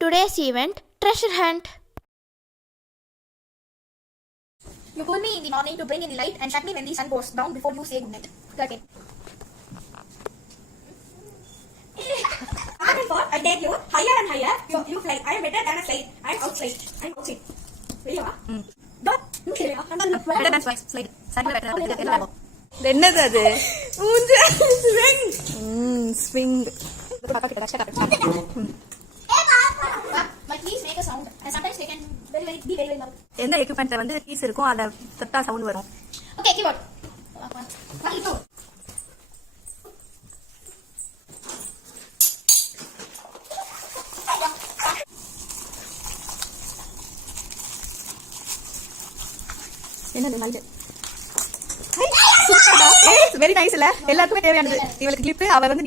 Today's event, treasure hunt. You told me in the morning to bring in the light and shut me when the sun goes down before you say goodnight. Curtain. Back and forth, I take you higher and higher. You fly. I am better than a slide. I am outside. I am outside. Ready? Dot. Better than slide. Slide better. என்னது அது? Swing. Swing. My keys make a sound and sometimes they can be very loud. எந்த எக்யூப்மெண்ட்ல வந்து keys இருக்கும் அத தொட்டா sound வரும். Okay, keyboard. One, two. என்னது mind very nice இல்ல எல்லாருக்குமே தேவையானது இவளுக்கு கிளிப் அவ வந்து